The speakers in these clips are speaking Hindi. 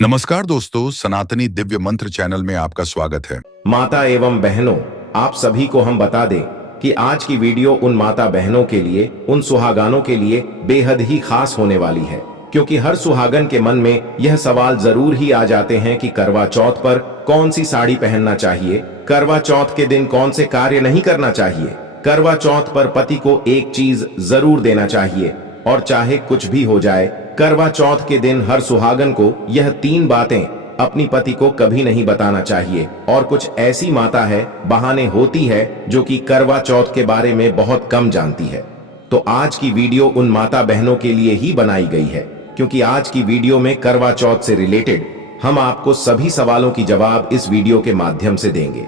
नमस्कार दोस्तों, सनातनी दिव्य मंत्र चैनल में आपका स्वागत है। माता एवं बहनों, आप सभी को हम बता दें कि आज की वीडियो उन माता बहनों के लिए, उन सुहागानों के लिए बेहद ही खास होने वाली है, क्योंकि हर सुहागन के मन में यह सवाल जरूर ही आ जाते हैं कि करवा चौथ पर कौन सी साड़ी पहनना चाहिए, करवा चौथ के दिन कौन से कार्य नहीं करना चाहिए, करवा चौथ पर पति को एक चीज जरूर देना चाहिए और चाहे कुछ भी हो जाए, करवा चौथ के दिन हर सुहागन को यह 3 बातें अपनी पति को कभी नहीं बताना चाहिए। और कुछ ऐसी माता है, बहाने होती है, जो कि करवा चौथ के बारे में बहुत कम जानती है। तो आज की वीडियो उन माता बहनों के लिए ही बनाई गई है, क्योंकि आज की वीडियो में करवा चौथ से रिलेटेड हम आपको सभी सवालों की जवाब इस वीडियो के माध्यम से देंगे।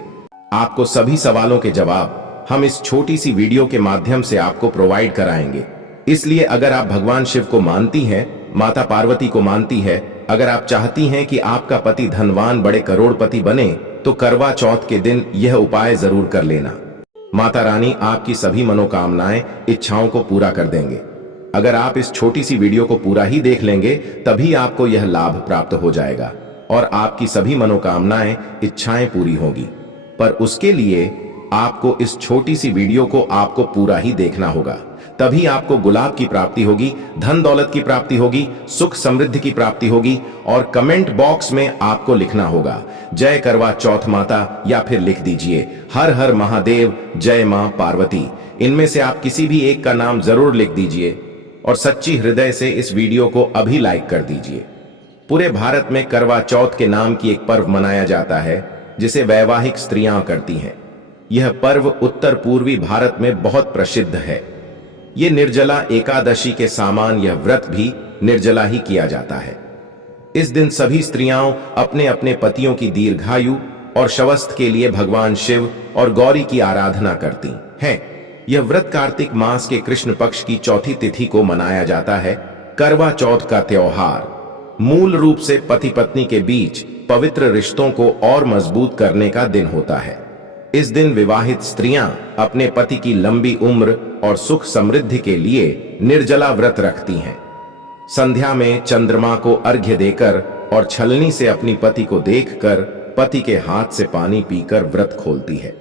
आपको सभी सवालों के जवाब हम इस छोटी सी वीडियो के माध्यम से आपको प्रोवाइड कराएंगे। इसलिए अगर आप भगवान शिव को मानती हैं, माता पार्वती को मानती है, अगर आप चाहती हैं कि आपका पति धनवान बड़े करोड़पति बने, तो करवा चौथ के दिन यह उपाय जरूर कर लेना। माता रानी आपकी सभी मनोकामनाएं, इच्छाओं को पूरा कर देंगे। अगर आप इस छोटी सी वीडियो को पूरा ही देख लेंगे, तभी आपको यह लाभ प्राप्त हो जाएगा और आपकी सभी मनोकामनाएं, इच्छाएं पूरी होगी। पर उसके लिए आपको इस छोटी सी वीडियो को आपको पूरा ही देखना होगा, तभी आपको गुलाब की प्राप्ति होगी, धन दौलत की प्राप्ति होगी, सुख समृद्धि की प्राप्ति होगी। और कमेंट बॉक्स में आपको लिखना होगा जय करवा चौथ माता, या फिर लिख दीजिए हर हर महादेव, जय मां पार्वती। इनमें से आप किसी भी एक का नाम जरूर लिख दीजिए और सच्ची हृदय से इस वीडियो को अभी लाइक कर दीजिए। पूरे भारत में करवा चौथ के नाम की एक पर्व मनाया जाता है, जिसे वैवाहिक स्त्रियां करती हैं। यह पर्व उत्तर पूर्वी भारत में बहुत प्रसिद्ध है। ये निर्जला एकादशी के समान यह व्रत भी निर्जला ही किया जाता है। इस दिन सभी स्त्रियां अपने अपने पतियों की दीर्घायु और शवस्त के लिए भगवान शिव और गौरी की आराधना करती हैं। यह व्रत कार्तिक मास के कृष्ण पक्ष की चौथी तिथि को मनाया जाता है। करवा चौथ का त्योहार मूल रूप से पति पत्नी के बीच पवित्र रिश्तों को और मजबूत करने का दिन होता है। इस दिन विवाहित स्त्रियां अपने पति की लंबी उम्र और सुख समृद्धि के लिए निर्जला व्रत रखती हैं। संध्या में चंद्रमा को अर्घ्य देकर और छलनी से अपनी पति को देखकर पति के हाथ से पानी पीकर व्रत खोलती है।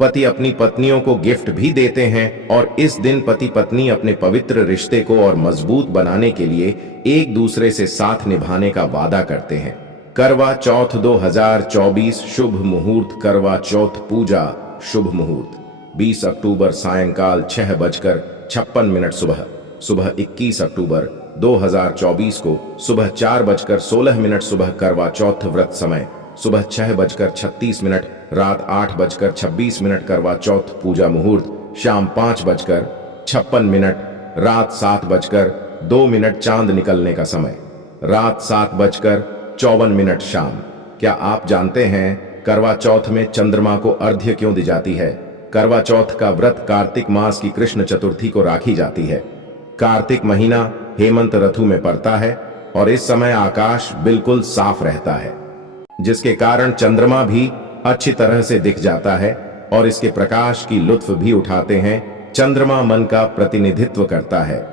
पति अपनी पत्नियों को गिफ्ट भी देते हैं और इस दिन पति पत्नी अपने पवित्र रिश्ते को और मजबूत बनाने के लिए एक दूसरे से साथ निभाने का वादा करते हैं। करवा चौथ 2024 शुभ मुहूर्त। करवा चौथ पूजा शुभ मुहूर्त 20 अक्टूबर सायंकाल 6:56 सुबह 21 अक्टूबर 2024 को सुबह 4:16 सुबह करवा चौथ व्रत समय सुबह 6:36 रात 8:26 करवा चौथ पूजा मुहूर्त शाम 5:56 रात 7:02 चांद निकलने का समय रात 7:54 शाम। क्या आप जानते हैं करवा चौथ में चंद्रमा को अर्घ्य क्यों दी जाती है? करवा चौथ का व्रत कार्तिक मास की कृष्ण चतुर्थी को राखी जाती है। कार्तिक महीना हेमंत ऋतु में पड़ता है और इस समय आकाश बिल्कुल साफ रहता है, जिसके कारण चंद्रमा भी अच्छी तरह से दिख जाता है और इसके प्रकाश की लुत्फ भी उठाते हैं। चंद्रमा मन का प्रतिनिधित्व करता है।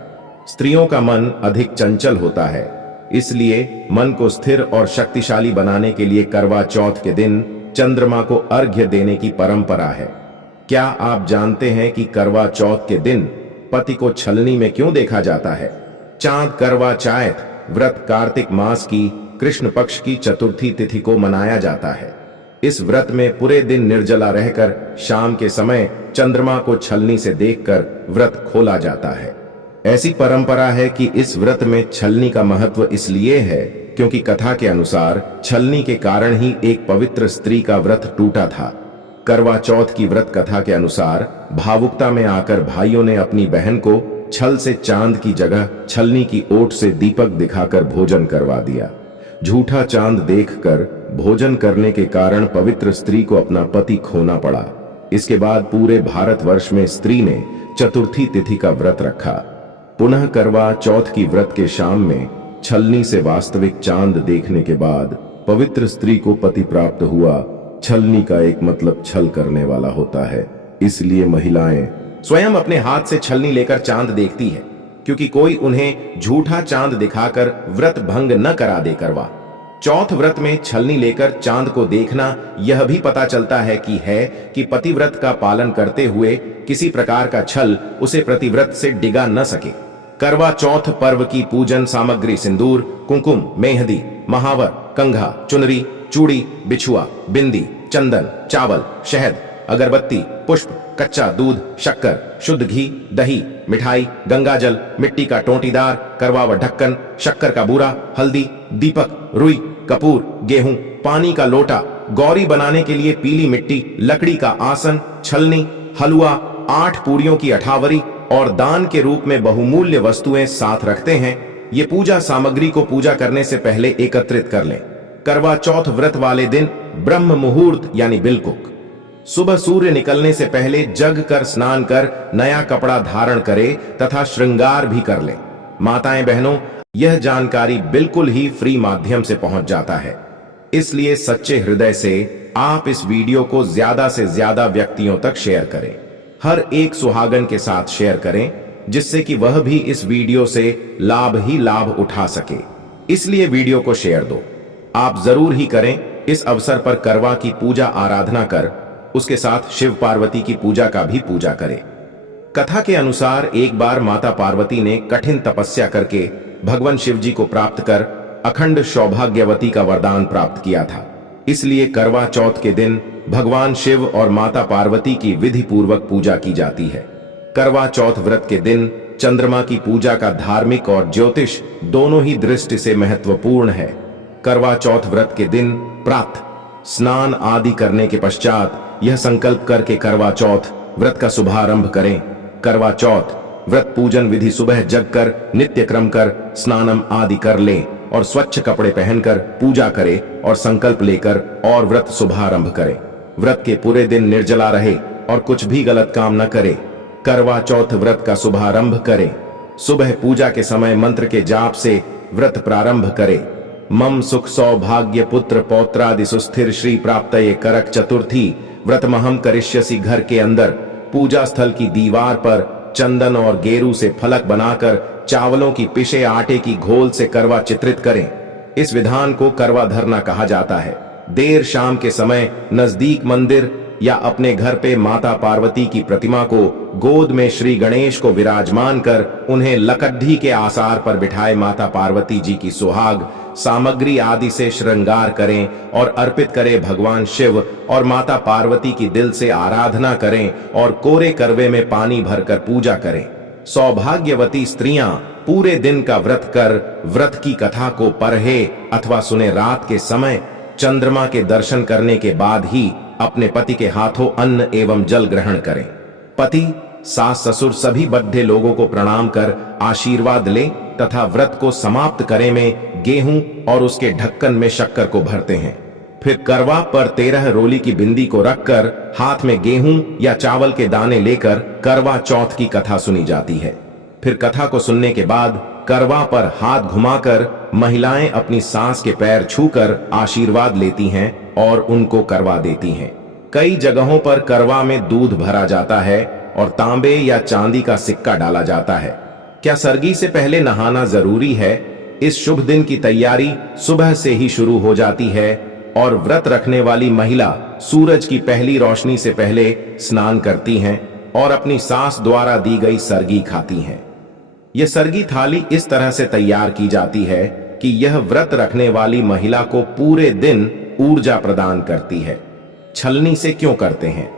स्त्रियों का मन अधिक चंचल होता है, इसलिए मन को स्थिर और शक्तिशाली बनाने के लिए करवा चौथ के दिन चंद्रमा को अर्घ्य देने की परंपरा है। क्या आप जानते हैं कि करवा चौथ के दिन पति को छलनी में क्यों देखा जाता है? चांद करवा चौथ व्रत कार्तिक मास की कृष्ण पक्ष की चतुर्थी तिथि को मनाया जाता है। इस व्रत में पूरे दिन निर्जला रहकर शाम के समय चंद्रमा को छलनी से देखकर व्रत खोला जाता है। ऐसी परंपरा है कि इस व्रत में छलनी का महत्व इसलिए है क्योंकि कथा के अनुसार छलनी के कारण ही एक पवित्र स्त्री का व्रत टूटा था। करवा चौथ की व्रत कथा के अनुसार भावुकता में आकर भाइयों ने अपनी बहन को छल से चांद की जगह छलनी की ओट से दीपक दिखाकर भोजन करवा दिया। झूठा चांद देखकर भोजन करने के कारण पवित्र स्त्री को अपना पति खोना पड़ा। इसके बाद पूरे भारतवर्ष में स्त्री ने चतुर्थी तिथि का व्रत रखा। पुनः करवा चौथ की व्रत के शाम में छलनी से वास्तविक चांद देखने के बाद पवित्र स्त्री को पति प्राप्त हुआ। छलनी का एक मतलब छल करने वाला होता है, इसलिए महिलाएं स्वयं अपने हाथ से छलनी लेकर चांद देखती है, क्योंकि कोई उन्हें झूठा चांद दिखाकर व्रत भंग न करा दे। करवा चौथ व्रत में छलनी लेकर चांद को देखना यह भी पता चलता है कि पतिव्रत का पालन करते हुए किसी प्रकार का छल उसे प्रतिव्रत से डिगा न सके। करवा चौथ पर्व की पूजन सामग्री सिंदूर, कुंकुम, मेहंदी, महावर, कंघा, चुनरी, चूड़ी, बिछुआ, बिंदी, चंदन, चावल, शहद, अगरबत्ती, पुष्प, कच्चा दूध, शक्कर, शुद्ध घी, दही, मिठाई, गंगाजल, मिट्टी का टोंटीदार करवा व ढक्कन, शक्कर का बूरा, हल्दी, दीपक, रुई, कपूर, गेहूं, पानी का लोटा, गौरी बनाने के लिए पीली मिट्टी, लकड़ी का आसन, छलनी, हलवा, 8 पूरियों की अठावरी और दान के रूप में बहुमूल्य वस्तुएं साथ रखते हैं। ये पूजा सामग्री को पूजा करने से पहले एकत्रित कर लें। करवा चौथ व्रत वाले दिन ब्रह्म मुहूर्त यानी बिलकुक, सुबह सूर्य निकलने से पहले जग कर स्नान कर नया कपड़ा धारण करे तथा श्रृंगार भी कर ले। माताएं बहनों, यह जानकारी बिल्कुल ही फ्री माध्यम से पहुंच जाता है, इसलिए सच्चे हृदय से आप इस वीडियो को ज्यादा से ज्यादा व्यक्तियों तक शेयर करें। हर एक सुहागन के साथ शेयर करें जिससे कि वह भी इस वीडियो से लाभ ही लाभ उठा सके। इसलिए वीडियो को शेयर दो। आप जरूर ही करें। इस अवसर पर करवा की पूजा आराधना कर उसके साथ शिव पार्वती की पूजा का भी पूजा करें। कथा के अनुसार एक बार माता पार्वती ने कठिन तपस्या करके भगवान शिव जी को प्राप्त कर अखंड सौभाग्यवती का वरदान प्राप्त किया था। इसलिए करवा चौथ के दिन भगवान शिव और माता पार्वती की विधि पूर्वक पूजा की जाती है। करवा चौथ व्रत के दिन चंद्रमा की पूजा का धार्मिक और ज्योतिष दोनों ही दृष्टि से महत्वपूर्ण है। करवा चौथ व्रत के दिन प्रातः स्नान आदि करने के पश्चात यह संकल्प करके करवा चौथ व्रत का शुभारंभ करें। करवा चौथ व्रत पूजन विधि सुबह जगकर नित्य क्रम कर स्नानम आदि कर लें और स्वच्छ कपड़े पहनकर पूजा करें और संकल्प लेकर और व्रत शुभारंभ करें। व्रत के पूरे दिन निर्जला रहे और कुछ भी गलत काम न करे। करवा चौथ व्रत का शुभारंभ करें। सुबह पूजा के समय मंत्र के जाप से व्रत प्रारंभ करें। मम सुख सौभाग्य पुत्र पौत्रादि सुस्थिर श्री प्राप्तये करक चतुर्थी व्रतमहम करिष्यसि। घर के अंदर पूजा स्थल की दीवार पर चंदन और गेरू से फलक बनाकर चावलों की पिसे आटे की घोल से करवा चित्रित करें। इस विधान को करवा धरना कहा जाता है। देर शाम के समय नजदीक मंदिर या अपने घर पे माता पार्वती की प्रतिमा को गोद में श्री गणेश को विराजमान कर उन्हें लकड्ढी के आसार पर बिठाए माता पार्वती जी की सुहाग सामग्री आदि से श्रृंगार करें और अर्पित करें। भगवान शिव और माता पार्वती की दिल से आराधना करें और कोरे करवे में पानी भरकर पूजा करें। सौभाग्यवती स्त्रियां पूरे दिन का व्रत कर व्रत की कथा को पढ़े अथवा सुने। रात के समय चंद्रमा के दर्शन करने के बाद ही अपने पति के हाथों अन्न एवं जल ग्रहण करें। पति, सास, ससुर सभी बद्धे लोगों को प्रणाम कर आशीर्वाद लें तथा व्रत को समाप्त करें में गेहूं और उसके ढक्कन में शक्कर को भरते हैं। फिर करवा पर 13 रोली की बिंदी को रखकर हाथ में गेहूं या चावल के दाने लेकर करवा चौथ की कथा सुनी जाती है। फिर कथा को सुनने के बाद करवा पर हाथ घुमाकर महिलाएं अपनी सास के पैर छूकर आशीर्वाद लेती हैं और उनको करवा देती हैं। कई जगहों पर करवा में दूध भरा जाता है और तांबे या चांदी का सिक्का डाला जाता है। क्या सरगी से पहले नहाना जरूरी है? इस शुभ दिन की तैयारी सुबह से ही शुरू हो जाती है और व्रत रखने वाली महिला सूरज की पहली रोशनी से पहले स्नान करती हैं और अपनी सास द्वारा दी गई सरगी खाती हैं। यह सरगी थाली इस तरह से तैयार की जाती है कि यह व्रत रखने वाली महिला को पूरे दिन ऊर्जा प्रदान करती है। छलनी से क्यों करते हैं?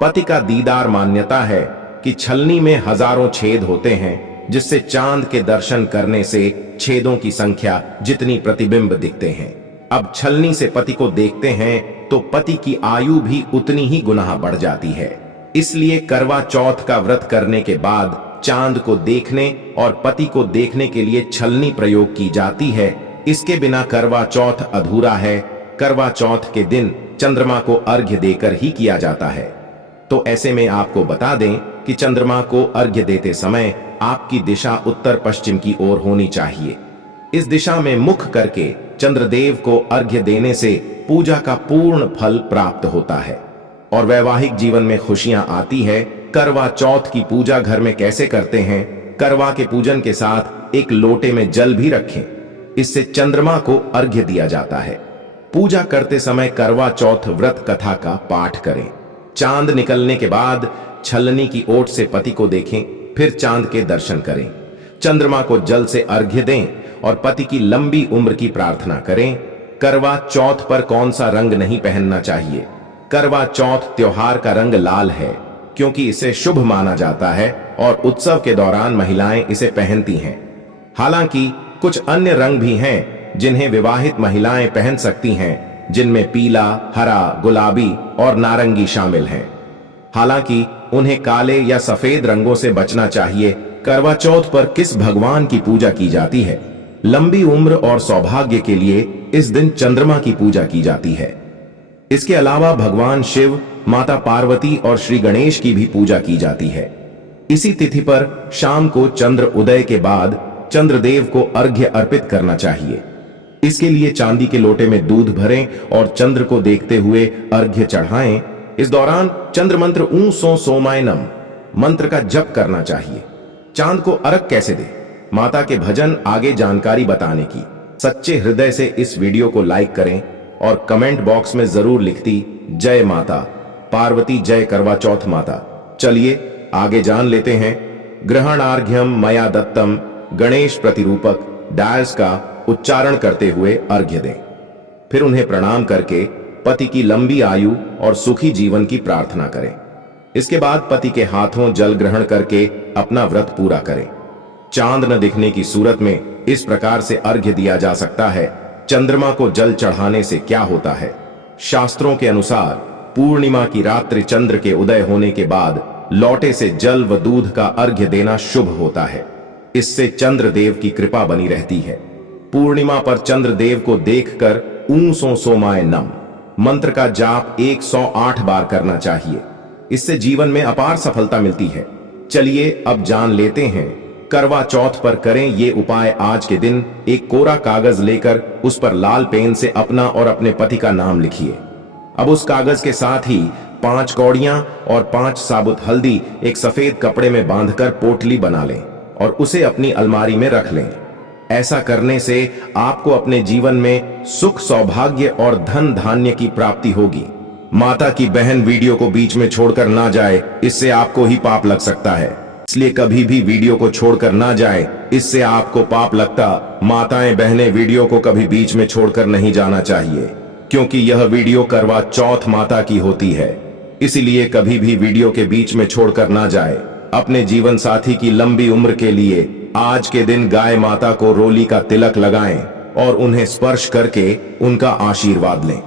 पति का दीदार मान्यता है कि छलनी में हजारों छेद होते हैं जिससे चांद के दर्शन करने से छेदों की संख्या जितनी प्रतिबिंब दिखते हैं। अब छलनी से पति को देखते हैं तो पति की आयु भी उतनी ही गुना बढ़ जाती है। इसलिए करवा चौथ का व्रत करने के बाद चांद को देखने और पति को देखने के लिए छलनी प्रयोग की जाती है। इसके बिना करवा चौथ अधूरा है। करवा चौथ के दिन चंद्रमा को अर्घ्य देकर ही किया जाता है। तो ऐसे में आपको बता दें कि चंद्रमा को अर्घ्य देते समय आपकी दिशा उत्तर पश्चिम की ओर होनी चाहिए। इस दिशा में मुख करके चंद्रदेव को अर्घ्य देने से पूजा का पूर्ण फल प्राप्त होता है और वैवाहिक जीवन में खुशियां आती है। करवा चौथ की पूजा घर में कैसे करते हैं? करवा के पूजन के साथ एक लोटे में जल भी रखें। इससे चंद्रमा को अर्घ्य दिया जाता है। पूजा करते समय करवा चौथ व्रत कथा का पाठ करें। चांद निकलने के बाद छलनी की ओट से पति को देखें, फिर चांद के दर्शन करें। चंद्रमा को जल से अर्घ्य दें और पति की लंबी उम्र की प्रार्थना करें। करवा चौथ पर कौन सा रंग नहीं पहनना चाहिए? करवा चौथ त्योहार का रंग लाल है, क्योंकि इसे शुभ माना जाता है और उत्सव के दौरान महिलाएं इसे पहनती हैं। हालांकि कुछ अन्य रंग भी हैं जिन्हें विवाहित महिलाएं पहन सकती हैं, जिनमें पीला, हरा, गुलाबी और नारंगी शामिल हैं। हालांकि उन्हें काले या सफेद रंगों से बचना चाहिए। करवा चौथ पर किस भगवान की पूजा की जाती है? लंबी उम्र और सौभाग्य के लिए इस दिन चंद्रमा की पूजा की जाती है। इसके अलावा भगवान शिव, माता पार्वती और श्री गणेश की भी पूजा की जाती है। इसी तिथि पर शाम को चंद्र उदय के बाद चंद्रदेव को अर्घ्य अर्पित करना चाहिए। इसके लिए चांदी के लोटे में दूध भरें और चंद्र को देखते हुए अर्घ्य चढ़ाएं। इस दौरान चंद्र मंत्र ऊं सो सोमाय नम मंत्र का जप करना चाहिए। चांद को अर्घ कैसे दें? माता के भजन आगे जानकारी बताने की सच्चे हृदय से इस वीडियो को लाइक करें और कमेंट बॉक्स में जरूर लिखती जय माता पार्वती, जय करवा चौथ माता। चलिए आगे जान लेते हैं। ग्रहणार्घ्यम मया दत्तम गणेश प्रतिरूपक डायस का उच्चारण करते हुए अर्घ्य दें। फिर उन्हें प्रणाम करके पति की लंबी आयु और सुखी जीवन की प्रार्थना करें। इसके बाद पति के हाथों जल ग्रहण करके अपना व्रत पूरा करें। चांद न दिखने की सूरत में इस प्रकार से अर्घ्य दिया जा सकता है। चंद्रमा को जल चढ़ाने से क्या होता है? शास्त्रों के अनुसार पूर्णिमा की रात्रि चंद्र के उदय होने के बाद लौटे से जल व दूध का अर्घ्य देना शुभ होता है। इससे चंद्रदेव की कृपा बनी रहती है। पूर्णिमा पर चंद्रदेव को देखकर ऊं सो सोमाय नम मंत्र का जाप 108 बार करना चाहिए। इससे जीवन में अपार सफलता मिलती है। चलिए अब जान लेते हैं करवा चौथ पर करें ये उपाय। आज के दिन एक कोरा कागज लेकर उस पर लाल पेन से अपना और अपने पति का नाम लिखिए। अब उस कागज के साथ ही 5 कौड़ियां और 5 साबुत हल्दी एक सफेद कपड़े में बांधकर पोटली बना लें और उसे अपनी अलमारी में रख लें। ऐसा करने से आपको अपने जीवन में सुख, सौभाग्य और धन धान्य की प्राप्ति होगी। माता की बहन वीडियो को बीच में छोड़कर ना जाए, इससे आपको ही पाप लग सकता है। इसलिए कभी भी वीडियो को छोड़कर ना जाए, इससे आपको पाप लगता। माताएं बहनें वीडियो को कभी बीच में छोड़कर नहीं जाना चाहिए, क्योंकि यह वीडियो करवा चौथ माता की होती है। इसीलिए कभी भी वीडियो के बीच में छोड़कर ना जाए। अपने जीवन साथी की लंबी उम्र के लिए आज के दिन गाय माता को रोली का तिलक लगाएं और उन्हें स्पर्श करके उनका आशीर्वाद लें।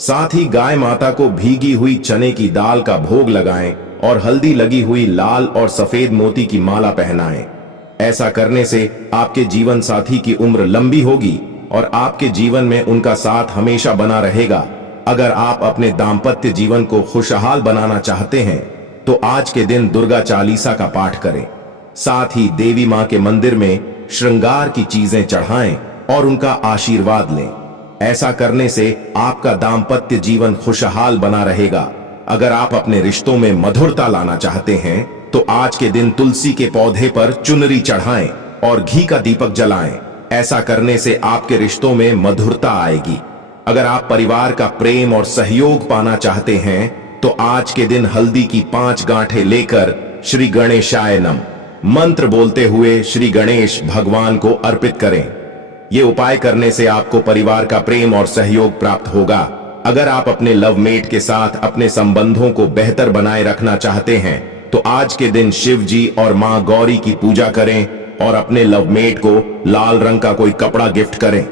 साथ ही गाय माता को भीगी हुई चने की दाल का भोग लगाएं और हल्दी लगी हुई लाल और सफेद मोती की माला पहनाएं। ऐसा करने से आपके जीवन साथी की उम्र लंबी होगी और आपके जीवन में उनका साथ हमेशा बना रहेगा। अगर आप अपने दाम्पत्य जीवन को खुशहाल बनाना चाहते हैं तो आज के दिन दुर्गा चालीसा का पाठ करें। साथ ही देवी मां के मंदिर में श्रृंगार की चीजें चढ़ाएं और उनका आशीर्वाद लें। ऐसा करने से आपका दाम्पत्य जीवन खुशहाल बना रहेगा। अगर आप अपने रिश्तों में मधुरता लाना चाहते हैं तो आज के दिन तुलसी के पौधे पर चुनरी चढ़ाएं और घी का दीपक जलाएं। ऐसा करने से आपके रिश्तों में मधुरता आएगी। अगर आप परिवार का प्रेम और सहयोग पाना चाहते हैं तो आज के दिन हल्दी की 5 गांठें लेकर श्री गणेशाय नम मंत्र बोलते हुए श्री गणेश भगवान को अर्पित करें। ये उपाय करने से आपको परिवार का प्रेम और सहयोग प्राप्त होगा। अगर आप अपने लव मेट के साथ अपने संबंधों को बेहतर बनाए रखना चाहते हैं तो आज के दिन शिव जी और मां गौरी की पूजा करें और अपने लव मेट को लाल रंग का कोई कपड़ा गिफ्ट करें।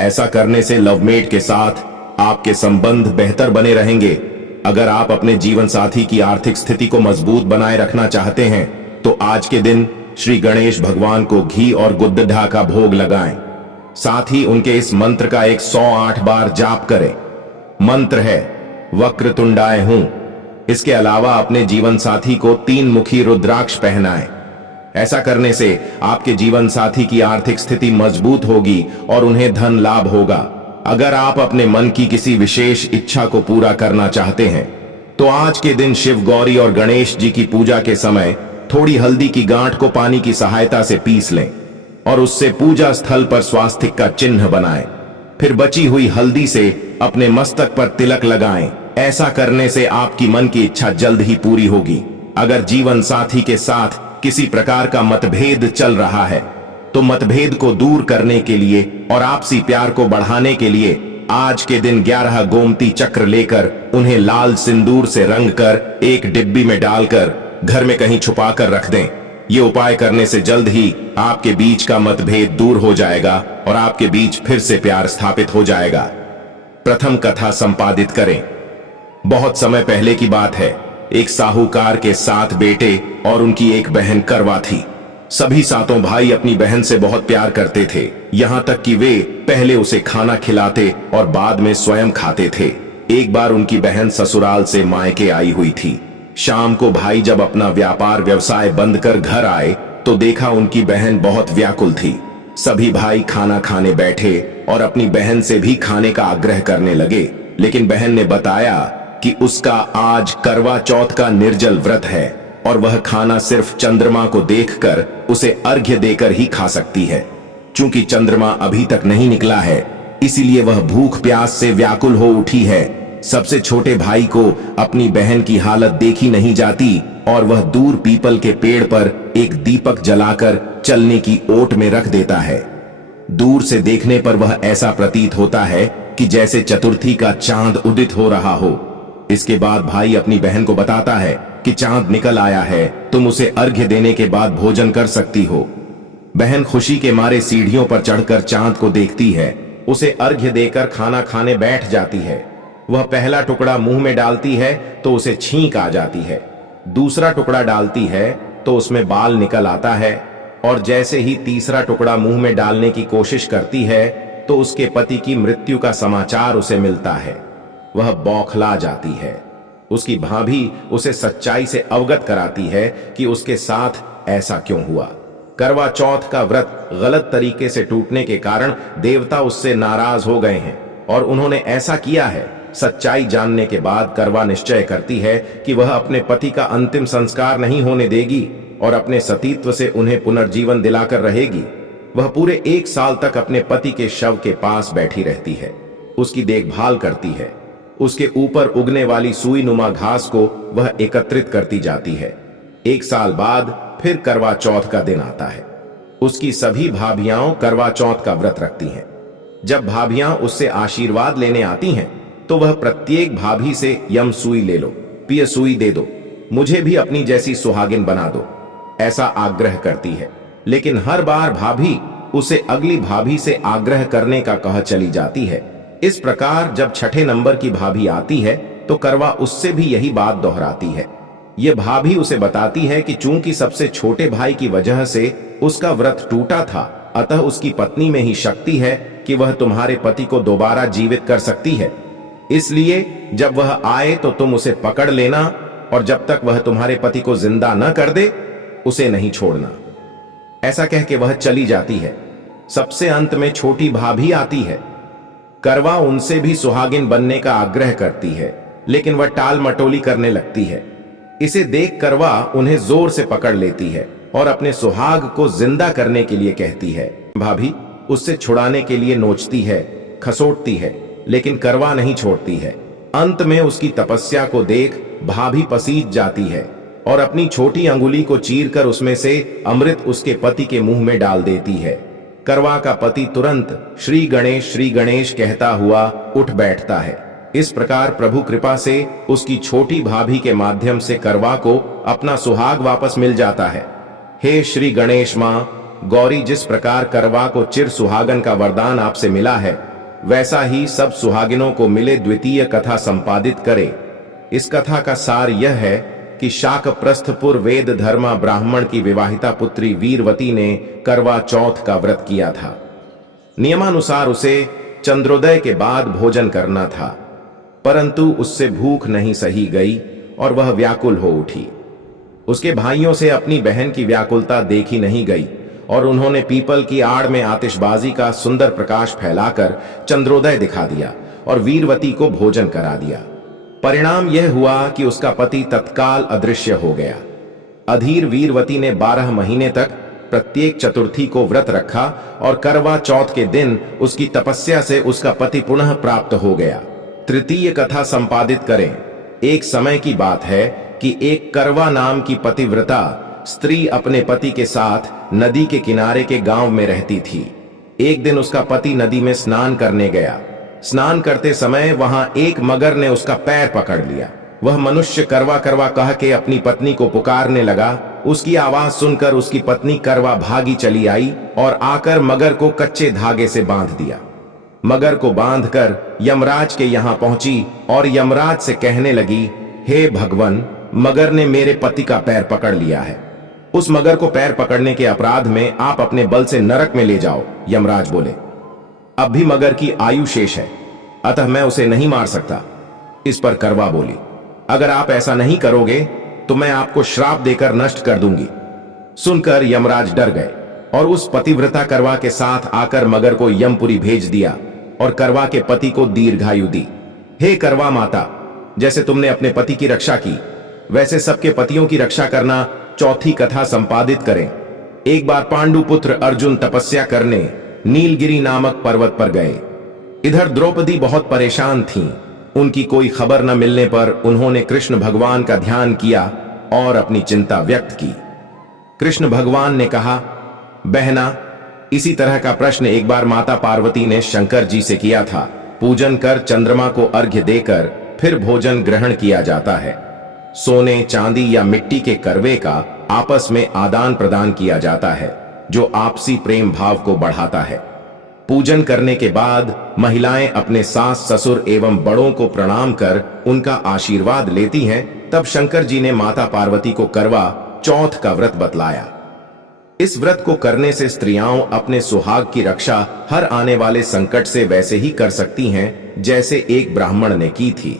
ऐसा करने से लव मेट के साथ आपके संबंध बेहतर बने रहेंगे। अगर आप अपने जीवन साथी की आर्थिक स्थिति को मजबूत बनाए रखना चाहते हैं तो आज के दिन श्री गणेश भगवान को घी और गुद्दधा का भोग लगाएं। साथ ही उनके इस मंत्र का 108 बार जाप करें। मंत्र है वक्रतुंडाय हूं। इसके अलावा अपने जीवन साथी को 3 मुखी रुद्राक्ष पहनाएं। ऐसा करने से आपके जीवन साथी की आर्थिक स्थिति मजबूत होगी और उन्हें धन लाभ होगा। अगर आप अपने मन की किसी विशेष इच्छा को पूरा करना चाहते हैं तो आज के दिन शिव, गौरी और गणेश जी की पूजा के समय थोड़ी हल्दी की गांठ को पानी की सहायता से पीस लें। और उससे पूजा स्थल पर स्वास्तिक का चिन्ह बनाएं। फिर बची हुई हल्दी से अपने मस्तक पर तिलक लगाएं। ऐसा करने से आपकी मन की इच्छा जल्द ही पूरी होगी। अगर जीवन साथी के साथ किसी प्रकार का मतभेद चल रहा है तो मतभेद को दूर करने के लिए और आपसी प्यार को बढ़ाने के लिए आज के दिन 11 गोमती चक्र लेकर उन्हें लाल सिंदूर से रंग कर एक डिब्बी में डालकर घर में कहीं छुपा कर रख दें। ये उपाय करने से जल्द ही आपके बीच का मतभेद दूर हो जाएगा और आपके बीच फिर से प्यार स्थापित हो जाएगा। प्रथम कथा संपादित करें। बहुत समय पहले की बात है। एक साहूकार के 7 बेटे और उनकी एक बहन करवा थी। सभी सातों भाई अपनी बहन से बहुत प्यार करते थे, यहां तक कि वे पहले उसे खाना खिलाते और बाद में स्वयं खाते थे। एक बार उनकी बहन ससुराल से मायके आई हुई थी। शाम को भाई जब अपना व्यापार व्यवसाय बंद कर घर आए तो देखा उनकी बहन बहुत व्याकुल थी। सभी भाई खाना खाने बैठे और अपनी बहन से भी खाने का आग्रह करने लगे, लेकिन बहन ने बताया कि उसका आज करवा चौथ का निर्जल व्रत है और वह खाना सिर्फ चंद्रमा को देखकर उसे अर्घ्य देकर ही खा सकती है। चूंकि चंद्रमा अभी तक नहीं निकला है, इसीलिए वह भूख प्यास से व्याकुल हो उठी है। सबसे छोटे भाई को अपनी बहन की हालत देखी नहीं जाती और वह दूर पीपल के पेड़ पर एक दीपक जलाकर चलने की ओट में रख देता है। दूर से देखने पर वह ऐसा प्रतीत होता है कि जैसे चतुर्थी का चांद उदित हो रहा हो। इसके बाद भाई अपनी बहन को बताता है कि चांद निकल आया है, तुम उसे अर्घ्य देने के बाद भोजन कर सकती हो। बहन खुशी के मारे सीढ़ियों पर चढ़कर चांद को देखती है, उसे अर्घ्य देकर खाना खाने बैठ जाती है। वह पहला टुकड़ा मुंह में डालती है तो उसे छींक आ जाती है। दूसरा टुकड़ा डालती है तो उसमें बाल निकल आता है और जैसे ही तीसरा टुकड़ा मुंह में डालने की कोशिश करती है तो उसके पति की मृत्यु का समाचार उसे मिलता है। वह बौखला जाती है। उसकी भाभी उसे सच्चाई से अवगत कराती है कि उसके साथ ऐसा क्यों हुआ। करवा चौथ का व्रत गलत तरीके से टूटने के कारण देवता उससे नाराज हो गए हैं और उन्होंने ऐसा किया है। सच्चाई जानने के बाद करवा निश्चय करती है कि वह अपने पति का अंतिम संस्कार नहीं होने देगी और अपने सतीत्व से उन्हें पुनर्जीवन दिलाकर रहेगी। वह पूरे 1 साल तक अपने पति के शव के पास बैठी रहती है, उसकी देखभाल करती है। उसके ऊपर उगने वाली सुई नुमा घास को वह एकत्रित करती जाती है। 1 साल बाद फिर करवा चौथ का दिन आता है। उसकी सभी भाभियां करवा चौथ का व्रत रखती हैं। जब भाभियां उससे आशीर्वाद लेने आती हैं तो वह प्रत्येक भाभी से यम सुई ले लो, पिय सुई दे दो, मुझे भी अपनी जैसी सुहागिन बना दो, ऐसा आग्रह करती है। लेकिन हर बार भाभी उसे अगली भाभी से आग्रह करने का कह चली जाती है। इस प्रकार जब 6ठे नंबर की भाभी आती है तो करवा उससे भी यही बात दोहराती है। यह भाभी उसे बताती है कि चूंकि सबसे छोटे भाई की वजह से उसका व्रत टूटा था, अतः उसकी पत्नी में ही शक्ति है कि वह तुम्हारे पति को दोबारा जीवित कर सकती है। इसलिए जब वह आए तो तुम उसे पकड़ लेना और जब तक वह तुम्हारे पति को जिंदा न कर दे उसे नहीं छोड़ना। ऐसा कह के वह चली जाती है। सबसे अंत में छोटी भाभी आती है। करवा उनसे भी सुहागिन बनने का आग्रह करती है, लेकिन वह टाल मटोली करने लगती है। इसे देख करवा उन्हें जोर से पकड़ लेती है और अपने सुहाग को जिंदा करने के लिए कहती है। भाभी उससे छुड़ाने के लिए नोचती है, खसोटती है, लेकिन करवा नहीं छोड़ती है। अंत में उसकी तपस्या को देख भाभी पसीज जाती है और अपनी छोटी अंगुली को चीरकर उसमें से अमृत उसके पति के मुंह में डाल देती है। करवा का पति तुरंत श्री गणेश कहता हुआ उठ बैठता है। इस प्रकार प्रभु कृपा से उसकी छोटी भाभी के माध्यम से करवा को अपना सुहाग वापस मिल जाता है। हे श्री गणेश मां गौरी, जिस प्रकार करवा को चिर सुहागन का वरदान आपसे मिला है, वैसा ही सब सुहागिनों को मिले द्वितीय कथा संपादित करे। इस कथा का सार यह है कि शाकप्रस्थपुर वेद धर्मा ब्राह्मण की विवाहिता पुत्री वीरवती ने करवा चौथ का व्रत किया था। नियमानुसार उसे चंद्रोदय के बाद भोजन करना था, परंतु उससे भूख नहीं सही गई और वह व्याकुल हो उठी। उसके भाइयों से अपनी बहन की व्याकुलता देखी नहीं गई और उन्होंने पीपल की आड़ में आतिशबाजी का सुंदर प्रकाश फैलाकर चंद्रोदय दिखा दिया और वीरवती को भोजन करा दिया। परिणाम यह हुआ कि उसका पति तत्काल अदृश्य हो गया। अधीर वीरवती ने 12 महीने तक प्रत्येक चतुर्थी को व्रत रखा और करवा चौथ के दिन उसकी तपस्या से उसका पति पुनः प्राप्त हो गया। तृतीय कथा संपादित करें। एक समय की बात है कि एक करवा नाम की पतिव्रता स्त्री अपने पति के साथ नदी के किनारे के गांव में रहती थी। एक दिन उसका पति नदी में स्नान करने गया। स्नान करते समय वहां एक मगर ने उसका पैर पकड़ लिया। वह मनुष्य करवा करवा कह के अपनी पत्नी को पुकारने लगा। उसकी आवाज सुनकर उसकी पत्नी करवा भागी चली आई और आकर मगर को कच्चे धागे से बांध दिया। मगर को बांधकर यमराज के यहां पहुंची और यमराज से कहने लगी, हे भगवान, मगर ने मेरे पति का पैर पकड़ लिया है। उस मगर को पैर पकड़ने के अपराध में आप अपने बल से नरक में ले जाओ। यमराज बोले, अब भी मगर की आयु शेष है, अतः मैं उसे नहीं मार सकता। इस पर करवा बोली, अगर आप ऐसा नहीं करोगे तो मैं आपको श्राप देकर नष्ट कर दूंगी। सुनकर यमराज डर गए और उस पतिव्रता करवा के साथ आकर मगर को यमपुरी भेज दिया और करवा के पति को दीर्घायु दी। हे करवा माता, जैसे तुमने अपने पति की रक्षा की, वैसे सबके पतियों की रक्षा करना। चौथी कथा संपादित करें। एक बार पांडु पुत्र अर्जुन तपस्या करने नीलगिरी नामक पर्वत पर गए। इधर द्रौपदी बहुत परेशान थीं। उनकी कोई खबर न मिलने पर उन्होंने कृष्ण भगवान का ध्यान किया और अपनी चिंता व्यक्त की। कृष्ण भगवान ने कहा, बहना, इसी तरह का प्रश्न एक बार माता पार्वती ने शंकर जी से किया था। पूजन कर चंद्रमा को अर्घ्य देकर फिर भोजन ग्रहण किया जाता है। सोने, चांदी या मिट्टी के करवे का आपस में आदान प्रदान किया जाता है, जो आपसी प्रेम भाव को बढ़ाता है। पूजन करने के बाद महिलाएं अपने सास, ससुर एवं बड़ों को प्रणाम कर उनका आशीर्वाद लेती हैं। तब शंकर जी ने माता पार्वती को करवा चौथ का व्रत बतलाया। इस व्रत को करने से स्त्रियां अपने सुहाग की रक्षा हर आने वाले संकट से वैसे ही कर सकती हैं जैसे एक ब्राह्मण ने की थी।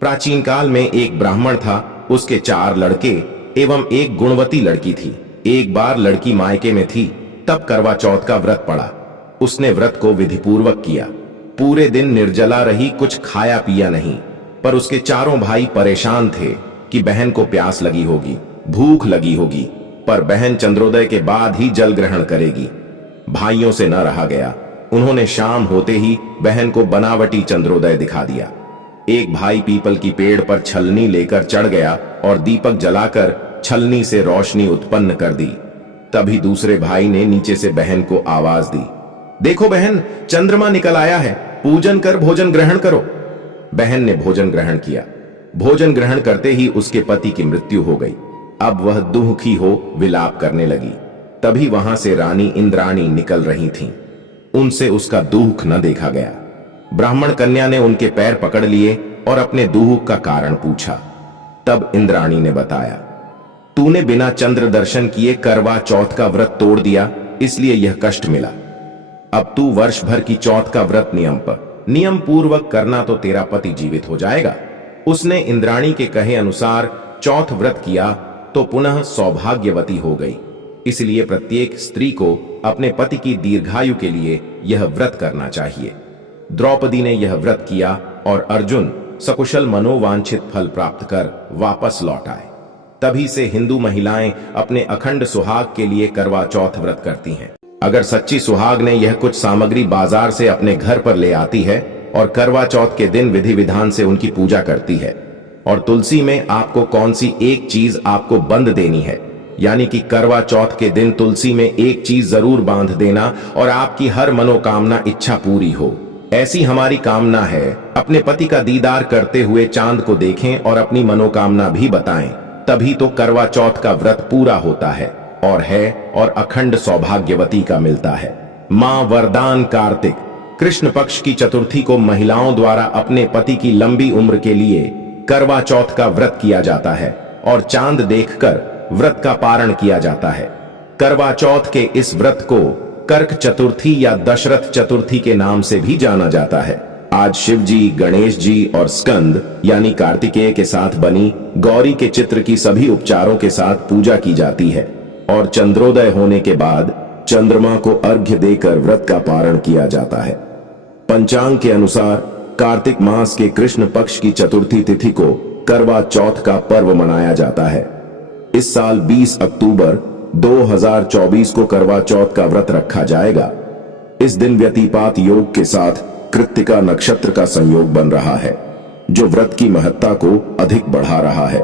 प्राचीन काल में एक ब्राह्मण था, उसके 4 लड़के एवं एक गुणवती लड़की थी। एक बार लड़की मायके में थी, तब करवा चौथ का व्रत पड़ा। उसने व्रत को विधिपूर्वक किया। पूरे दिन निर्जला रही, कुछ खाया पिया नहीं। पर उसके चारों भाई परेशान थे कि बहन को प्यास लगी होगी, भूख लगी होगी, पर बहन चंद्रोदय के बाद ही जल ग्रहण करेगी। भाइयों से न रहा गया। उन्होंने शाम होते ही बहन को बनावटी चंद्रोदय दिखा दिया। एक भाई पीपल की पेड़ पर छलनी लेकर चढ़ गया और दीपक जलाकर छलनी से रोशनी उत्पन्न कर दी। तभी दूसरे भाई ने नीचे से बहन को आवाज दी, देखो बहन, चंद्रमा निकल आया है, पूजन कर भोजन ग्रहण करो। बहन ने भोजन ग्रहण किया। भोजन ग्रहण करते ही उसके पति की मृत्यु हो गई। अब वह दुखी हो विलाप करने लगी। तभी वहां से रानी इंद्राणी निकल रही थीं। उनसे उसका दुख न देखा गया। ब्राह्मण कन्या ने उनके पैर पकड़ लिए और अपने दुख का कारण पूछा। तब इंद्राणी ने बताया, तूने बिना चंद्र दर्शन किए करवा चौथ का व्रत तोड़ दिया, इसलिए यह कष्ट मिला। अब तू वर्ष भर की चौथ का व्रत नियम पूर्वक करना तो तेरा पति जीवित हो जाएगा। उसने इंद्राणी के कहे अनुसार चौथ व्रत किया तो पुनः सौभाग्यवती हो गई। इसलिए प्रत्येक स्त्री को अपने पति की दीर्घायु के लिए यह व्रत करना चाहिए। द्रौपदी ने यह व्रत किया और अर्जुन सकुशल मनोवांछित फल प्राप्त कर वापस लौट आए। तभी से हिंदू महिलाएं अपने अखंड सुहाग के लिए करवा चौथ व्रत करती हैं। अगर सच्ची सुहाग ने यह कुछ सामग्री बाजार से अपने घर पर ले आती है और करवा चौथ के दिन विधि विधान से उनकी पूजा करती है, और तुलसी में आपको कौन सी एक चीज आपको बंद देनी है, यानी कि करवा चौथ के दिन तुलसी में एक चीज जरूर बांध देना और आपकी हर मनोकामना इच्छा पूरी हो। ऐसी हमारी कामना है। अपने पति का दीदार करते हुए चांद को देखें और अपनी मनोकामना भी बताएं, तभी तो करवा चौथ का व्रत पूरा होता है और अखंड सौभाग्यवती का मिलता है। मां वरदान कार्तिक कृष्ण पक्ष की चतुर्थी को महिलाओं द्वारा अपने पति की लंबी उम्र के लिए करवा चौथ का व्रत किया जाता है और चांद देखकर व्रत का पारण किया जाता है। करवा चौथ के इस व्रत को कर्क चतुर्थी या दशरथ चतुर्थी के नाम से भी जाना जाता है। आज शिव जी, गणेश जी और स्कंद यानी कार्तिकेय के साथ बनी गौरी के चित्र की सभी उपचारों के साथ पूजा की जाती है और चंद्रोदय होने के बाद चंद्रमा को अर्घ्य देकर व्रत का पारण किया जाता है। पंचांग के अनुसार कार्तिक मास के कृष्ण पक्ष की चतुर्थी तिथि को करवा चौथ का पर्व मनाया जाता है। इस साल 20 अक्टूबर 2024 को करवा चौथ का व्रत रखा जाएगा। इस दिन व्यतिपात योग के साथ कृत्तिका नक्षत्र का संयोग बन रहा है, जो व्रत की महत्ता को अधिक बढ़ा रहा है।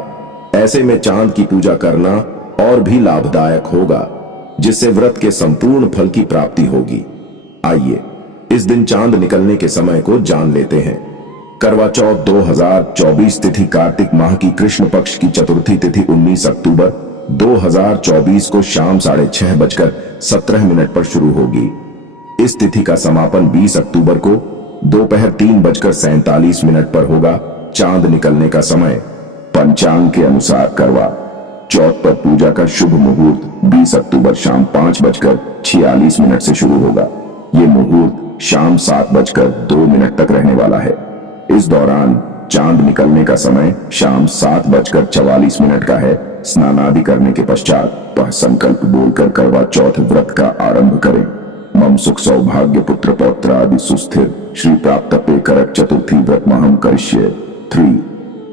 ऐसे में चांद की पूजा करना और भी लाभदायक होगा, जिससे व्रत के संपूर्ण फल की प्राप्ति होगी। आइए इस दिन चांद निकलने के समय को जान लेते हैं। करवा चौथ 2024 तिथि कार्तिक माह की कृष्ण पक्ष की चतुर्थी तिथि 19 अक्टूबर 2024 को शाम 6:17 पर शुरू होगी। इस तिथि का समापन 20 अक्टूबर को दोपहर 3:47 पर होगा। चांद निकलने का समय पंचांग के अनुसार करवा चौथ पर पूजा का शुभ मुहूर्त 20 अक्टूबर शाम 5:46 से शुरू होगा। ये मुहूर्त शाम 7:02 तक रहने वाला है। इस दौरान चांद निकलने का समय शाम 7:44 का है। स्नानादि करने के पश्चात वह संकल्प बोलकर करवा चौथ व्रत का आरंभ करें। मम सुख सौभाग्य पुत्र पौत्र आदि सुस्थिर श्री प्राप्त पे करक चतुर्थी व्रत महम करिष्ये 3।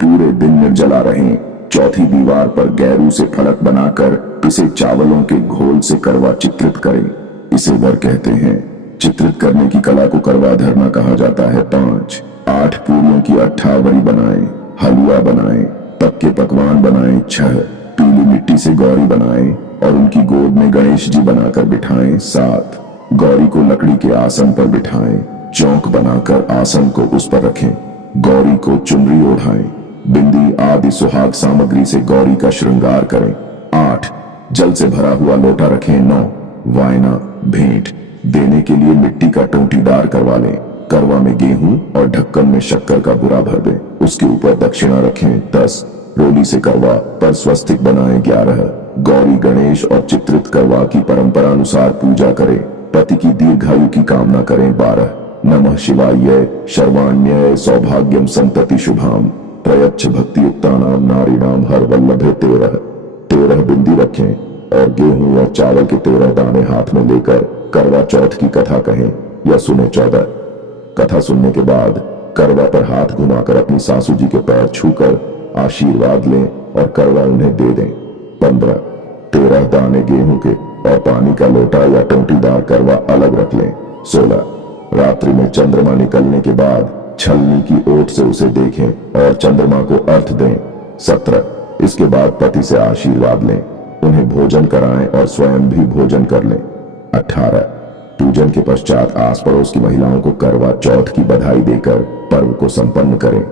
पूरे दिन निर्जला रहें। चौथी दीवार पर गैरू से फलक बनाकर इसे चावलों के घोल से करवा चित्रित करें। इसे वर कहते हैं। चित्रित करने की कला को करवा धरना कहा जाता है। 5 8 पूरियों की अट्ठावरी बनाएं, हलवा बनाएं, पक्के पकवान बनाएं। 6 पीली मिट्टी से गौरी बनाएं और उनकी गोद में गणेश जी बनाकर बिठाएं। 7 गौरी को लकड़ी के आसन पर बिठाएं। चौक बनाकर आसन को उस पर रखें। गौरी को चुनरी ओढ़ाएं। बिंदी आदि सुहाग सामग्री से गौरी का श्रृंगार करें। 8 जल से भरा हुआ लोटा रखें। 9 वायना भेंट देने के लिए मिट्टी का टोंटीदार करवा लें। करवा में गेहूं और ढक्कन में शक्कर का बुरा भर दें। उसके ऊपर दक्षिणा रखें। 10 रोली से करवा पर स्वस्तिक बनाएं। 11 गौरी गणेश और चित्रित करवा की परंपरा अनुसार पूजा करें। पति की दीर्घायु की कामना करें। 12 नमः शिवाय सर्वाण्य सौभाग्यम संतति शुभाम प्रयच्छ भक्ति युक्तानाम नारीणाम हर वल्लभे। 13 बिंदी रखें और गेहूं और चावल के 13 दाने हाथ में लेकर करवा चौथ की कथा कहें या सुने। 14 कथा सुनने के बाद करवा पर हाथ घुमाकर अपनी सासू जी के पैर छूकर आशीर्वाद लें और करवा उन्हें दे दें। 15 13 दाने गेहूं के और पानी का लोटा या टोंटीदार करवा अलग रख लें। 16 रात्रि में चंद्रमा निकलने के बाद छलनी की ओट से उसे देखें और चंद्रमा को अर्घ दें। 17 इसके बाद पति से आशीर्वाद लें, उन्हें भोजन कराएं और स्वयं भी भोजन कर लें। 18 पूजन के पश्चात आस पड़ोस की महिलाओं को करवा चौथ की बधाई देकर पर्व को संपन्न करें।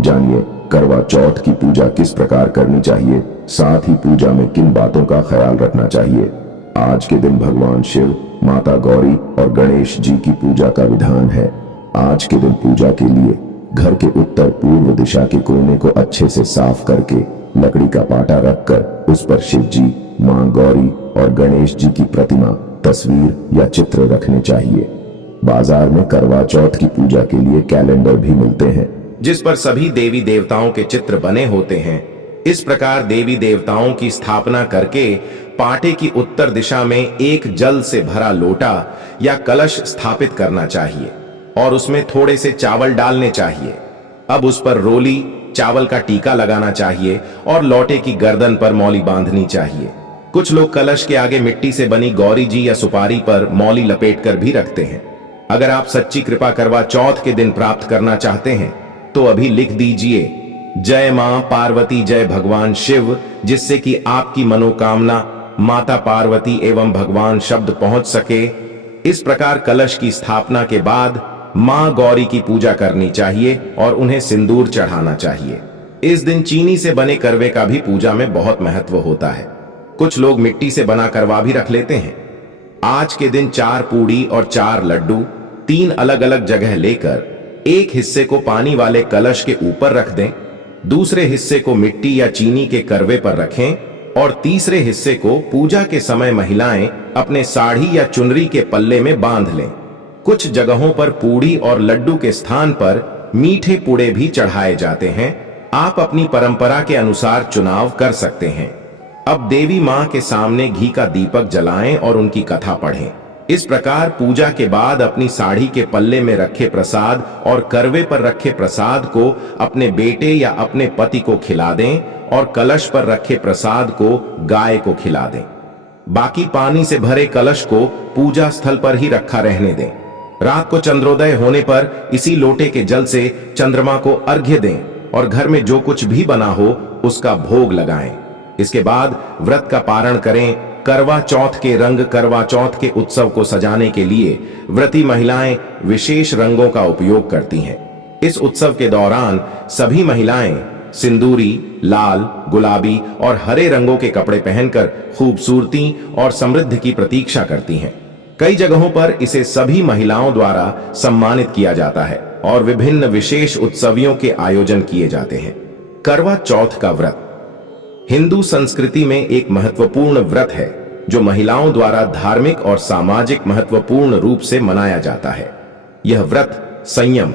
जानिए करवा चौथ की पूजा किस प्रकार करनी चाहिए, साथ ही पूजा में किन बातों का ख्याल रखना चाहिए। आज के दिन भगवान शिव, माता गौरी और गणेश जी की पूजा का विधान है। आज के दिन पूजा के लिए घर के उत्तर पूर्व दिशा के कोने को अच्छे से साफ करके लकड़ी का पाटा रखकर उस पर शिव जी, मां गौरी और गणेश जी की प्रतिमा, तस्वीर या चित्र रखने चाहिए। बाजार में करवा चौथ की पूजा के लिए कैलेंडर भी मिलते हैं, जिस पर सभी देवी देवताओं के चित्र बने होते हैं। इस प्रकार देवी देवताओं की स्थापना करके पाटे की उत्तर दिशा में एक जल से भरा लोटा या कलश स्थापित करना चाहिए और उसमें थोड़े से चावल डालने चाहिए। अब उस पर रोली चावल का टीका लगाना चाहिए और लोटे की गर्दन पर मौली बांधनी चाहिए। कुछ लोग कलश के आगे मिट्टी से बनी गौरी जी या सुपारी पर मौली लपेटकर भी रखते हैं। अगर आप सच्ची कृपा करवा चौथ के दिन प्राप्त करना चाहते हैं तो अभी लिख दीजिए जय मां पार्वती जय भगवान शिव, जिससे कि आपकी मनोकामना माता पार्वती एवं भगवान शब्द पहुंच सके। इस प्रकार कलश की स्थापना के बाद मां गौरी की पूजा करनी चाहिए और उन्हें सिंदूर चढ़ाना चाहिए। इस दिन चीनी से बने करवे का भी पूजा में बहुत महत्व होता है। कुछ लोग मिट्टी से बना करवा भी रख लेते हैं। आज के दिन 4 पूड़ी और 4 लड्डू 3 अलग अलग जगह लेकर एक हिस्से को पानी वाले कलश के ऊपर रख दें, दूसरे हिस्से को मिट्टी या चीनी के करवे पर रखें और तीसरे हिस्से को पूजा के समय महिलाएं अपने साड़ी या चुनरी के पल्ले में बांध लें। कुछ जगहों पर पूड़ी और लड्डू के स्थान पर मीठे पुड़े भी चढ़ाए जाते हैं। आप अपनी परंपरा के अनुसार चुनाव कर सकते हैं। अब देवी मां के सामने घी का दीपक जलाएं और उनकी कथा पढ़ें। इस प्रकार पूजा के बाद अपनी साड़ी के पल्ले में रखे प्रसाद और करवे पर रखे प्रसाद को अपने बेटे या अपने पति को खिला दें और कलश पर रखे प्रसाद को गाय को खिला दें। बाकी पानी से भरे कलश को पूजा स्थल पर ही रखा रहने दें। रात को चंद्रोदय होने पर इसी लोटे के जल से चंद्रमा को अर्घ्य दें और घर में जो कुछ भी बना हो उसका भोग लगाएं। इसके बाद व्रत का पारण करें। करवा चौथ के रंग करवा चौथ के उत्सव को सजाने के लिए व्रती महिलाएं विशेष रंगों का उपयोग करती हैं। इस उत्सव के दौरान सभी महिलाएं सिंदूरी, लाल, गुलाबी और हरे रंगों के कपड़े पहनकर खूबसूरती और समृद्धि की प्रतीक्षा करती हैं। कई जगहों पर इसे सभी महिलाओं द्वारा सम्मानित किया जाता है और विभिन्न विशेष उत्सवियों के आयोजन किए जाते हैं। करवा चौथ का व्रत हिंदू संस्कृति में एक महत्वपूर्ण व्रत है जो महिलाओं द्वारा धार्मिक और सामाजिक महत्वपूर्ण रूप से मनाया जाता है। यह व्रत संयम,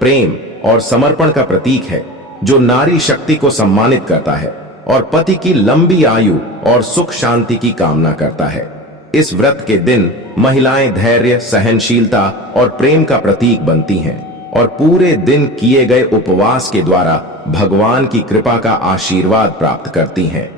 प्रेम और समर्पण का प्रतीक है जो नारी शक्ति को सम्मानित करता है और पति की लंबी आयु और सुख शांति की कामना करता है। इस व्रत के दिन महिलाएं धैर्य, सहनशीलता और प्रेम का प्रतीक बनती हैं और पूरे दिन किए गए उपवास के द्वारा भगवान की कृपा का आशीर्वाद प्राप्त करती हैं।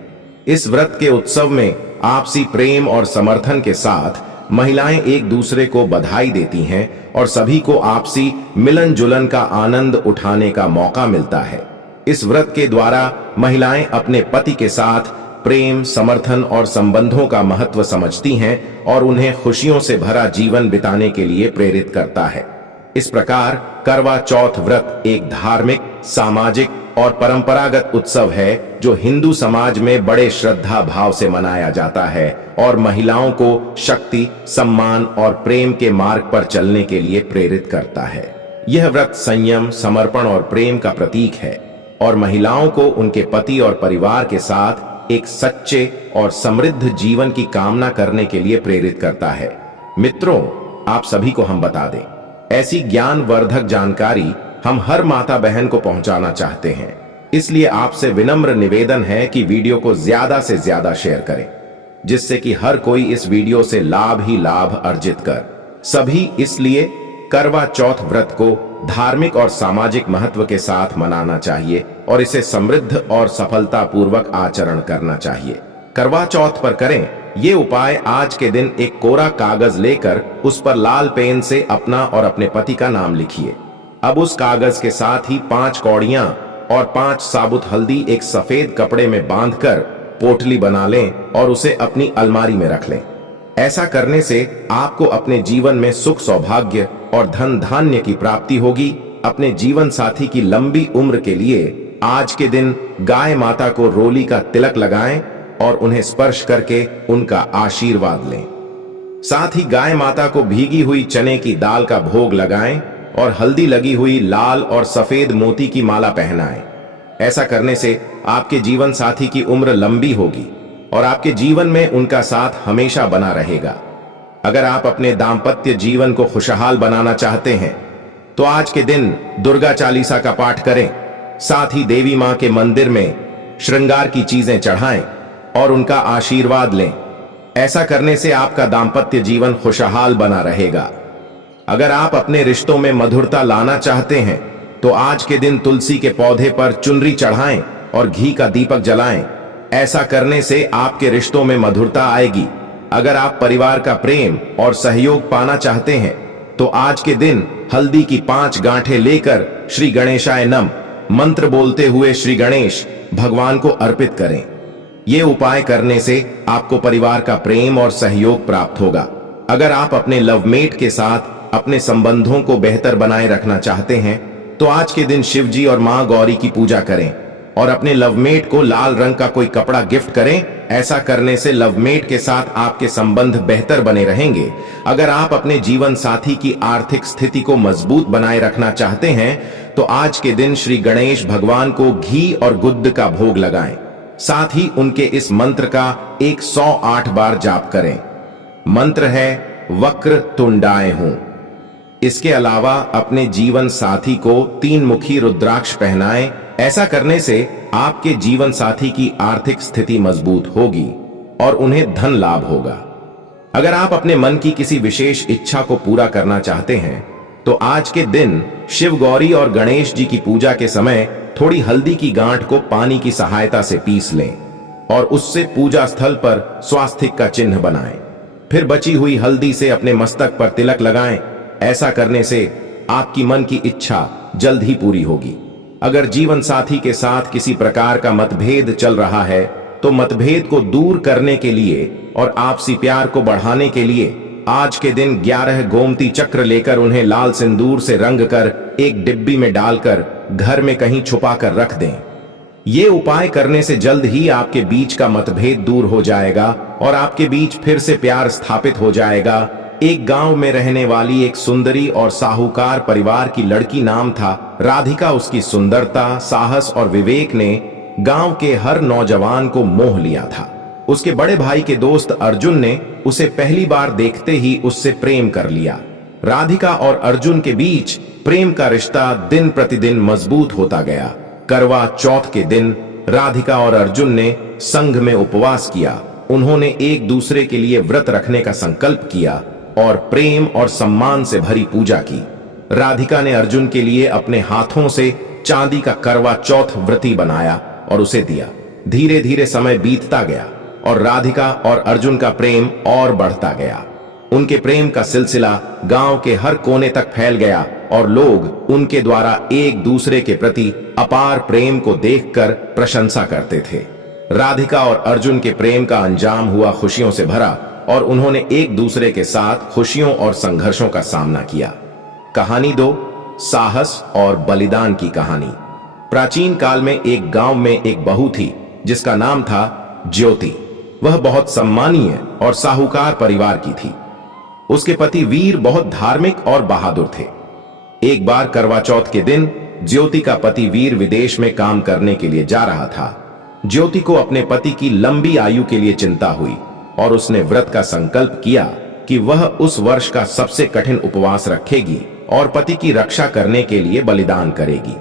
इस व्रत के उत्सव में आपसी प्रेम और समर्थन के साथ महिलाएं एक दूसरे को बधाई देती हैं और सभी को आपसी मिलन जुलन का आनंद उठाने का मौका मिलता है। इस व्रत के द्वारा महिलाएं अपने पति के साथ प्रेम, समर्थन और संबंधों का महत्व समझती हैं और उन्हें खुशियों से भरा जीवन बिताने के लिए प्रेरित करता है। इस प्रकार करवा चौथ व्रत एक धार्मिक, सामाजिक और परंपरागत उत्सव है जो हिंदू समाज में बड़े श्रद्धा भाव से मनाया जाता है और महिलाओं को शक्ति, सम्मान और प्रेम के मार्ग पर चलने के लिए प्रेरित करता है। यह व्रत संयम, समर्पण और प्रेम का प्रतीक है और महिलाओं को उनके पति और परिवार के साथ एक सच्चे और समृद्ध जीवन की कामना करने के लिए प्रेरित करता है। मित्रों, आप सभी को हम बता दें, ऐसी ज्ञानवर्धक जानकारी हम हर माता बहन को पहुंचाना चाहते हैं। इसलिए आपसे विनम्र निवेदन है कि वीडियो को ज्यादा से ज्यादा शेयर करें, जिससे कि हर कोई इस वीडियो से लाभ ही लाभ अर्जित कर सभी। इसलिए करवा चौथ व्रत को धार्मिक और सामाजिक महत्व के साथ मनाना चाहिए और इसे समृद्ध और सफलतापूर्वक आचरण करना चाहिए। करवा चौथ पर करें ये उपाय। आज के दिन एक कोरा कागज लेकर उस पर लाल पेन से अपना और अपने पति का नाम लिखिए। अब उस कागज के साथ ही 5 कौड़ियां और 5 साबुत हल्दी एक सफेद कपड़े में बांधकर पोटली बना लें और उसे अपनी अलमारी में रख लें। ऐसा करने से आपको अपने जीवन में सुख, सौभाग्य और धन धान्य की प्राप्ति होगी। अपने जीवन साथी की लंबी उम्र के लिए आज के दिन गाय माता को रोली का तिलक लगाएं और उन्हें स्पर्श करके उनका आशीर्वाद लें। साथ ही गाय माता को भीगी हुई चने की दाल का भोग लगाएं और हल्दी लगी हुई लाल और सफेद मोती की माला पहनाएं। ऐसा करने से आपके जीवन साथी की उम्र लंबी होगी और आपके जीवन में उनका साथ हमेशा बना रहेगा। अगर आप अपने दाम्पत्य जीवन को खुशहाल बनाना चाहते हैं तो आज के दिन दुर्गा चालीसा का पाठ करें। साथ ही देवी मां के मंदिर में श्रृंगार की चीजें चढ़ाएं और उनका आशीर्वाद लें। ऐसा करने से आपका दाम्पत्य जीवन खुशहाल बना रहेगा। अगर आप अपने रिश्तों में मधुरता लाना चाहते हैं तो आज के दिन तुलसी के पौधे पर चुनरी चढ़ाएं और घी का दीपक जलाएं। ऐसा करने से आपके रिश्तों में मधुरता आएगी। अगर आप परिवार का प्रेम और सहयोग पाना चाहते हैं तो आज के दिन हल्दी की 5 गांठें लेकर श्री गणेशाय नम मंत्र बोलते हुए श्री गणेश भगवान को अर्पित करें। ये उपाय करने से आपको परिवार का प्रेम और सहयोग प्राप्त होगा। अगर आप अपने लवमेट के साथ अपने संबंधों को बेहतर बनाए रखना चाहते हैं तो आज के दिन शिव जी और मां गौरी की पूजा करें और अपने लवमेट को लाल रंग का कोई कपड़ा गिफ्ट करें। ऐसा करने से लवमेट के साथ आपके संबंध बेहतर बने रहेंगे। अगर आप अपने जीवन साथी की आर्थिक स्थिति को मजबूत बनाए रखना चाहते हैं तो आज के दिन श्री गणेश भगवान को घी और गुद्द का भोग लगाएं। साथ ही उनके इस मंत्र का 108 बार जाप करें। मंत्र है वक्र तुंडाए हूं। इसके अलावा अपने जीवन साथी को 3 मुखी रुद्राक्ष पहनाएं। ऐसा करने से आपके जीवन साथी की आर्थिक स्थिति मजबूत होगी और उन्हें धन लाभ होगा। अगर आप अपने मन की किसी विशेष इच्छा को पूरा करना चाहते हैं तो आज के दिन शिव, गौरी और गणेश जी की पूजा के समय थोड़ी हल्दी की गांठ को पानी की सहायता से पीस लें। और उससे पूजा स्थल पर स्वास्तिक का चिन्ह बनाएं। फिर बची हुई हल्दी से अपने मस्तक पर तिलक लगाएं। ऐसा करने से आपकी मन की इच्छा जल्द ही पूरी होगी। अगर जीवन साथी के साथ किसी प्रकार का मतभेद चल रहा है तो मतभेद को दूर करने के लिए और आपसी प्यार को बढ़ाने के लिए आज के दिन 11 गोमती चक्र लेकर उन्हें लाल सिंदूर से रंग कर एक डिब्बी में डालकर घर में कहीं छुपा कर रख दें। ये उपाय करने से जल्द ही आपके बीच का मतभेद दूर हो जाएगा और आपके बीच फिर से प्यार स्थापित हो जाएगा। एक गांव में रहने वाली एक सुंदरी और साहूकार परिवार की लड़की नाम था राधिका। उसकी सुंदरता, साहस और विवेक ने गांव के हर नौजवान को मोह लिया था। उसके बड़े भाई के दोस्त अर्जुन ने उसे पहली बार देखते ही उससे प्रेम कर लिया। राधिका और अर्जुन के बीच प्रेम का रिश्ता दिन प्रतिदिन मजबूत होता गया। करवा चौथ के दिन राधिका और अर्जुन ने संघ में उपवास किया। उन्होंने एक दूसरे के लिए व्रत रखने का संकल्प किया और प्रेम और सम्मान से भरी पूजा की। राधिका ने अर्जुन के लिए अपने हाथों से चांदी का करवा चौथ व्रती बनाया और उसे दिया। धीरे धीरे समय बीतता गया और राधिका और अर्जुन का प्रेम और बढ़ता गया। उनके प्रेम का सिलसिला गांव के हर कोने तक फैल गया और लोग उनके द्वारा एक दूसरे के प्रति अपार प्रेम को देखकर प्रशंसा करते थे। राधिका और अर्जुन के प्रेम का अंजाम हुआ खुशियों से भरा और उन्होंने एक दूसरे के साथ खुशियों और संघर्षों का सामना किया। कहानी 2, साहस और बलिदान की कहानी। प्राचीन काल में एक गांव में एक बहू थी जिसका नाम था ज्योति। वह बहुत सम्मानीय और साहूकार परिवार की थी। उसके पति वीर बहुत धार्मिक और बहादुर थे। एक बार करवा चौथ के दिन ज्योति का पति वीर विदेश में काम करने के लिए जा रहा था। ज्योति को अपने पति की लंबी आयु के लिए चिंता हुई और उसने व्रत का संकल्प किया कि वह उस वर्ष का सबसे कठिन उपवास रखेगी और पति की रक्षा करने के लिए बलिदान करेगी।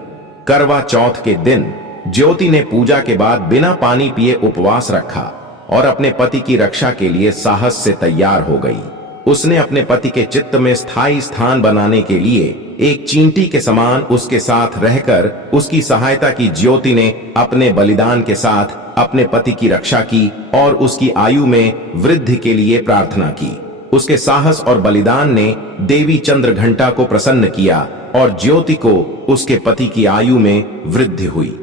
करवा चौथ के दिन ज्योति ने पूजा के बाद बिना पानी पिए उपवास रखा और अपने पति की रक्षा के लिए साहस से तैयार हो गई। उसने अपने पति के चित्त में स्थायी स्थान बनाने के लिए एक चींटी के समान उसके साथ रहकर उसकी सहायता की। ज्योति ने अपने बलिदान के साथ अपने पति की रक्षा की और उसकी आयु में वृद्धि के लिए प्रार्थना की। उसके साहस और बलिदान ने देवी चंद्रघंटा को प्रसन्न किया और ज्योति को उसके पति की आयु में वृद्धि हुई।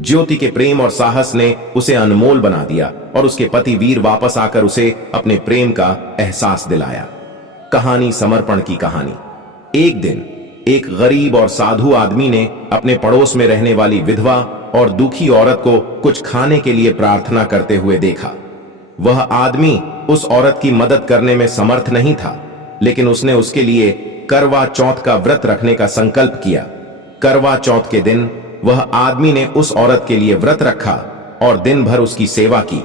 ज्योति के प्रेम और साहस ने उसे अनमोल बना दिया और उसके पति वीर वापस आकर उसे अपने प्रेम का एहसास दिलाया। कहानी समर्पण की कहानी। एक दिन एक गरीब और साधु आदमी ने अपने पड़ोस में रहने वाली विधवा और दुखी औरत को कुछ खाने के लिए प्रार्थना करते हुए देखा। वह आदमी उस औरत की मदद करने में समर्थ नहीं था, लेकिन उसने उसके लिए करवा चौथ का व्रत रखने का संकल्प किया। करवा चौथ के दिन वह आदमी ने उस औरत के लिए व्रत रखा और दिन भर उसकी सेवा की।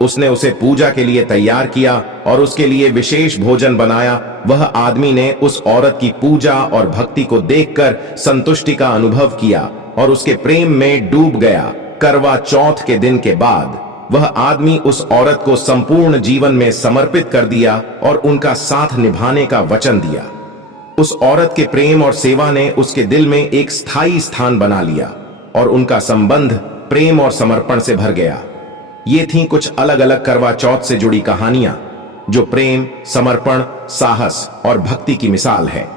उसने उसे पूजा के लिए तैयार किया और उसके लिए विशेष भोजन बनाया। वह आदमी ने उस औरत की पूजा और भक्ति को देखकर संतुष्टि का अनुभव किया और उसके प्रेम में डूब गया। करवा चौथ के दिन के बाद वह आदमी उस औरत को संपूर्ण जीवन में समर्पित कर दिया और उनका साथ निभाने का वचन दिया। उस औरत के प्रेम और सेवा ने उसके दिल में एक स्थायी स्थान बना लिया और उनका संबंध प्रेम और समर्पण से भर गया। ये थीं कुछ अलग अलग करवा चौथ से जुड़ी कहानियां जो प्रेम, समर्पण, साहस और भक्ति की मिसाल है।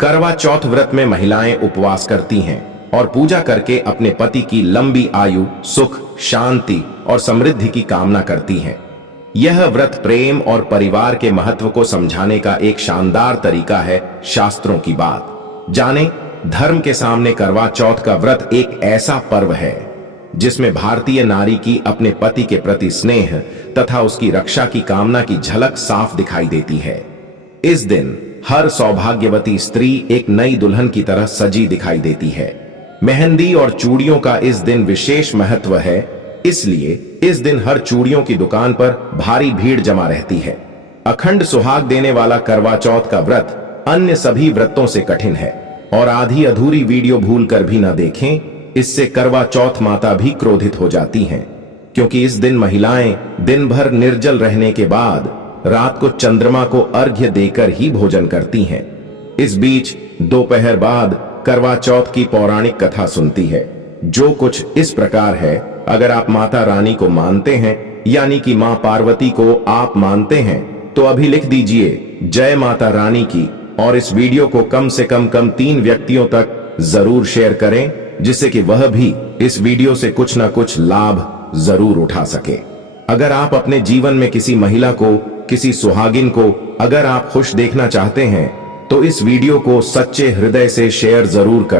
करवा चौथ व्रत में महिलाएं उपवास करती हैं और पूजा करके अपने पति की लंबी आयु, सुख, शांति और समृद्धि की कामना करती हैं। यह व्रत प्रेम और परिवार के महत्व को समझाने का एक शानदार तरीका है। शास्त्रों की बात जाने, धर्म के सामने करवा चौथ का व्रत एक ऐसा पर्व है जिसमें भारतीय नारी की अपने पति के प्रति स्नेह तथा उसकी रक्षा की कामना की झलक साफ दिखाई देती है। इस दिन हर सौभाग्यवती स्त्री एक नई दुल्हन की तरह सजी दिखाई देती है। मेहंदी और चूड़ियों का इस दिन विशेष महत्व है, इसलिए इस दिन हर चूड़ियों की दुकान पर भारी भीड़ जमा रहती है। अखंड सुहाग देने वाला करवा चौथ का व्रत अन्य सभी व्रतों से कठिन है और आधी अधूरी वीडियो भूलकर भी न देखें, इससे करवा चौथ माता भी क्रोधित हो जाती हैं, क्योंकि इस दिन महिलाएं दिन भर निर्जल रहने के बाद रात को चंद्रमा को अर्घ्य देकर ही भोजन करती हैं। इस बीच दोपहर बाद करवा चौथ की पौराणिक कथा सुनती है, जो कुछ इस प्रकार है। अगर आप माता रानी को मानते हैं, यानी कि मां पार्वती को आप मानते हैं, तो अभी लिख दीजिए जय माता रानी की, और इस वीडियो को कम से कम 3 व्यक्तियों तक जरूर शेयर करें, जिससे कि वह भी इस वीडियो से कुछ ना कुछ लाभ जरूर उठा सके। अगर आप अपने जीवन में किसी महिला को, किसी सुहागिन को अगर आप खुश देखना चाहते हैं, तो इस वीडियो को सच्चे हृदय से शेयर जरूर करें।